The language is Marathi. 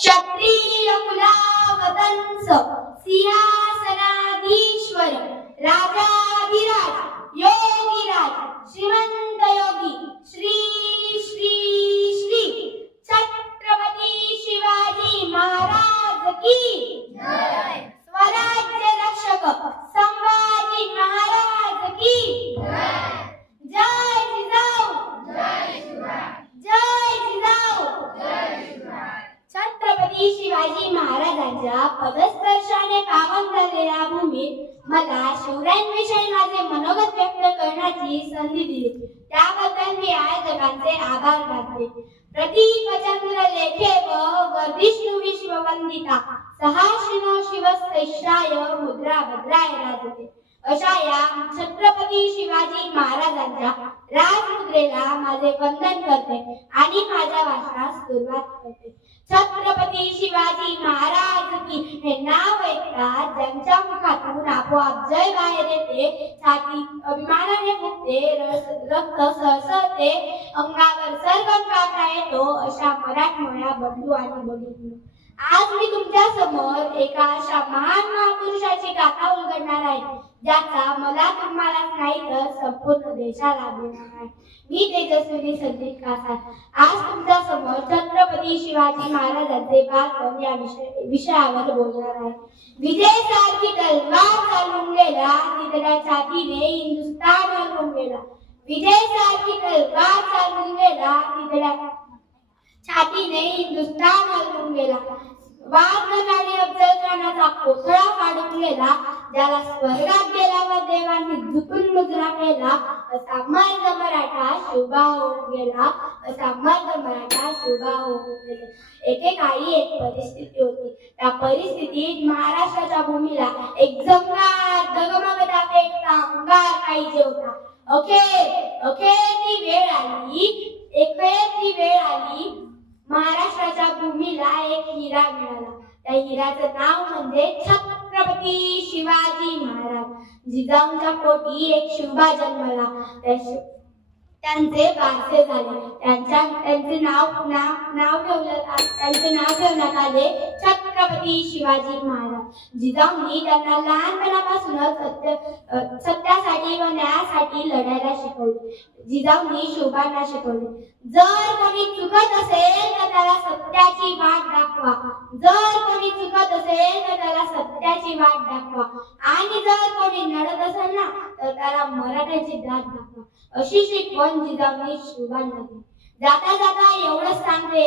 क्षत्रिय कुलावतंस सिंहासनाधीश्वर राजाधिराज योगीराज श्रीमंत योगी श्री श्री श्री छत्रपती शिवाजी महाराज की जय। स्वराज्य रक्षक संभाजी महाराज की जय। जय जिजाऊ जय शिवराय। जय जिजाऊ जय शिवराय। छत्रपती शिवाजी महाराजांच्या पदस्पर्शाने पावन झालेल्या भूमीत मला शिवरायांविषयी माझे मनोगत व्यक्त करण्याची संधी दिली, त्याबद्दल मी आयोजकांचे आभार मानते। प्रतीपचंद्र लेखे व वर्धिष्णु विश्ववंदिता सहाशिनो शिवश्रेष्ठाय मुद्रा भद्राय राजते अशा या छत्रपती शिवाजी महाराजांच्या राजमुद्रेला माझे वंदन करते आणि माझ्या भाषणास सुरुवात करते। छत्रपती शिवाजी महाराज की हे नाव ऐकताच ज्यांच्या मुखातून आपोआप जय बाहेर येते, छाती अभिमानाने फुगते, रक्त सळसळते, अंगावर सरगम येतो अशा मराठमोळ्या बंधू आणि भगिनींनो, आज मी तुमच्या समोर एका अशा महान महापुरुषाची गाथा उलगडणार आहे, ज्याचा मला तुम्हाला नाही तर संपूर्ण देशाला अभिमान आहे। मी तेजस्विनी संदीप कासार आज तुमच्या समोर छत्रपती शिवाजी महाराजांचे बालपण या विषयावर बोलणार आहे। विजय सारखी तलवार चालून गेला, तिथल्या छातीने हिंदुस्थान हलवून गेला। विजय सारखी तलवार चालून गेला, तिथल्या छातीने हिंदुस्थान हलवून गेला। वाघनराने अफजल खानाचा कोथळा फाडून गेला, ज्याला स्वर्गात गेल्यावर देवांनी झुकून मुजरा केला, असा मर्द मराठा शिवबा होऊन गेला, असा मर्द मराठा शिवबा होऊन गेला। एकेकाळी एक परिस्थिती होती, त्या परिस्थितीत महाराष्ट्राच्या भूमीला एक जंगार डगमगता पेटता अंगार पाहिजे होता। अखेर ती वेळ आली, महाराष्ट्राच्या भूमीला एक हिरा मिळाला। त्या हिऱ्याचं नाव म्हणजे छत्रपती शिवाजी महाराज। जिजाऊंच्या पोटी एक शिवबा जन्मला, त्यांचे बारसे झाले, त्यांचे नाव ठेवण्यात आले छत्रपती शिवाजी महाराज। जिजाऊंनी त्यांना लहानपणापासूनच सत्यासाठी व न्यायासाठी लढायला शिकवले। जिजाऊंनी शिवबांना शिकवले, जर कोणी चुकत असेल तर त्याला सत्याची वाट दाखवा, जर कोणी चुकत असेल तर त्याला सत्याची वाट दाखवा, आणि जर कोणी नडत असेल ना तर त्याला मराठ्याची जात दाखवा, अशी शिकवण जिजाऊंनी शिवबांना दिली। जाता जाता एवढंच सांगते